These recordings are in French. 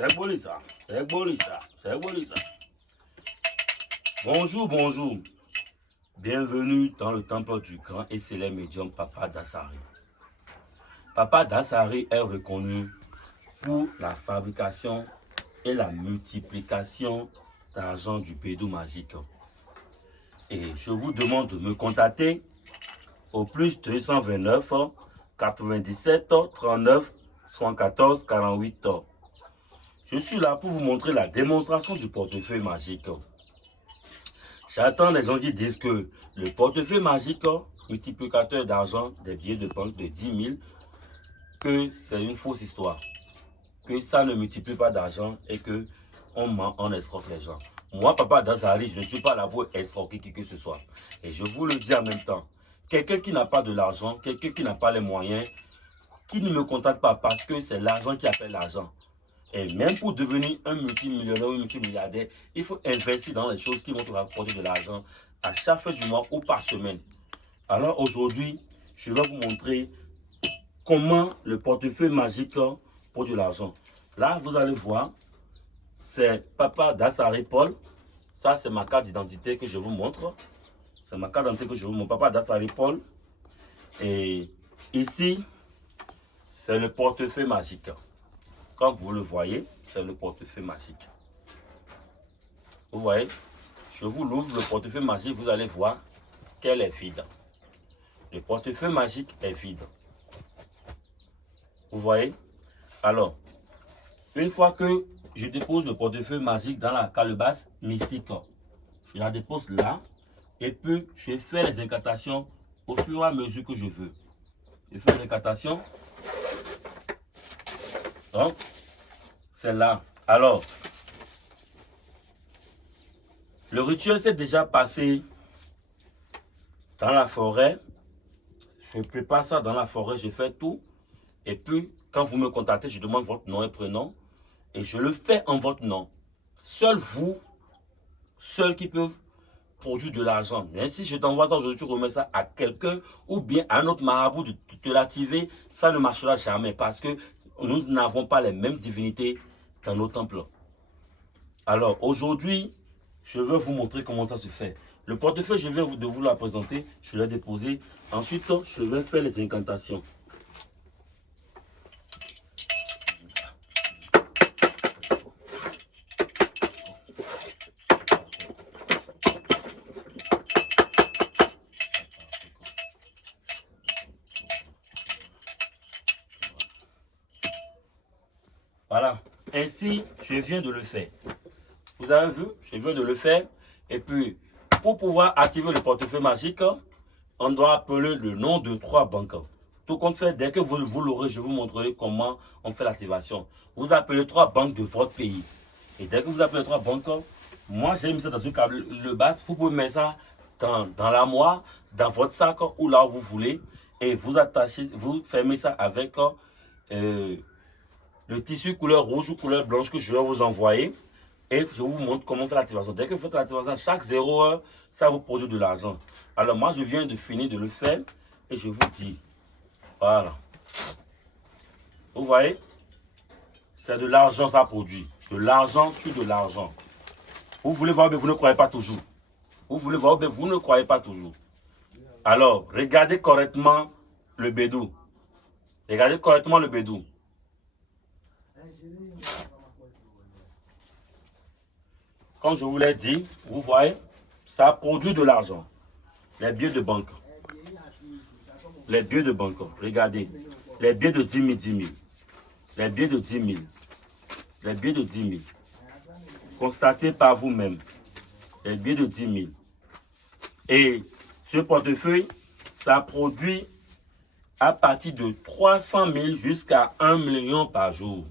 C'est beau ça, c'est beau ça, c'est beau ça. Bonjour, bonjour. Bienvenue dans le temple du grand et célèbre médium Papa Dassari. Papa Dassari est reconnu pour la fabrication et la multiplication d'argent du bédou magique. Et je vous demande de me contacter au plus 229 97 39 74 48. Je suis là pour vous montrer la démonstration du portefeuille magique. J'attends les gens qui disent que le portefeuille magique, multiplicateur d'argent des billets de banque de 10 000, que c'est une fausse histoire. Que ça ne multiplie pas d'argent et que on ment, on escroque les gens. Moi, Papa Dassari, je ne suis pas là pour escroquer qui que ce soit. Et je vous le dis en même temps. Quelqu'un qui n'a pas de l'argent, quelqu'un qui n'a pas les moyens, qui ne me contacte pas parce que c'est l'argent qui appelle l'argent. Et même pour devenir un multimillionnaire ou un multimilliardaire, il faut investir dans les choses qui vont te rapporter de l'argent à chaque fin du mois ou par semaine. Alors aujourd'hui, je vais vous montrer comment le portefeuille magique produit de l'argent. Là, vous allez voir, c'est Papa Dassari Paul. Ça, c'est ma carte d'identité que je vous montre. C'est ma carte d'identité que je vous montre. Papa Dassari Paul. Et ici, c'est le portefeuille magique. Comme vous le voyez, c'est le portefeuille magique. Vous voyez, je vous l'ouvre, le portefeuille magique, vous allez voir qu'elle est vide. Le portefeuille magique est vide. Vous voyez? Alors, une fois que je dépose le portefeuille magique dans la calebasse mystique, je la dépose là et puis je fais les incantations au fur et à mesure que je veux. Je fais les incantations. Donc, c'est là. Alors, le rituel s'est déjà passé dans la forêt. Je prépare ça dans la forêt, je fais tout. Et puis, quand vous me contactez, je demande votre nom et prénom. Et je le fais en votre nom. Seul vous, seul qui peuvent produire de l'argent. Mais si je t'envoie ça aujourd'hui, tu remets ça à quelqu'un ou bien à un autre marabout de te l'activer, ça ne marchera jamais parce que nous n'avons pas les mêmes divinités dans nos temples. Alors aujourd'hui, je vais vous montrer comment ça se fait. Le portefeuille, je viens de vous la présenter, je l'ai déposé. Ensuite, je vais faire les incantations. Voilà, ainsi je viens de le faire. Vous avez vu, je viens de le faire. Et puis, pour pouvoir activer le portefeuille magique, on doit appeler le nom de 3 banques. Tout compte fait, dès que vous l'aurez, je vous montrerai comment on fait l'activation. Vous appelez 3 banques de votre pays. Et dès que vous appelez 3 banques, moi j'ai mis ça dans une câble le bas. Vous pouvez mettre ça dans l'armoire, dans votre sac ou là où vous voulez. Et vous attachez, vous fermez ça avec le tissu couleur rouge ou couleur blanche que je vais vous envoyer. Et je vous montre comment faire l'activation. Dès que vous faites l'activation, chaque 0 heure, ça vous produit de l'argent. Alors moi, je viens de finir de le faire et je vous dis, voilà. Vous voyez, c'est de l'argent ça produit. De l'argent sur de l'argent. Vous voulez voir, mais vous ne croyez pas toujours. Vous voulez voir, mais vous ne croyez pas toujours. Alors, regardez correctement le bédou. Regardez correctement le bédou. Comme je vous l'ai dit, vous voyez, ça produit de l'argent. Les billets de banque. Les billets de banque, regardez. Les billets de 10 000, 10 000. Les billets de 10 000. Les billets de 10 000. Constatez par vous-même. Les billets de 10 000. Et ce portefeuille, ça produit à partir de 300 000 jusqu'à 1 million par jour.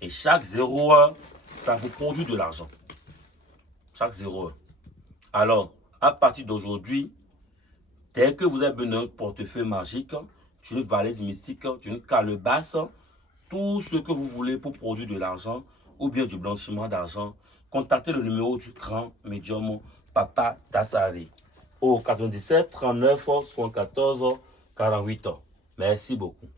Et chaque 0 heure, ça vous produit de l'argent. Chaque 0 heure. Alors, à partir d'aujourd'hui, dès que vous avez besoin d'un portefeuille magique, d'une valise mystique, d'une calebasse, tout ce que vous voulez pour produire de l'argent ou bien du blanchiment d'argent, contactez le numéro du grand médium Papa Dassari au 97 39 74 48. Merci beaucoup.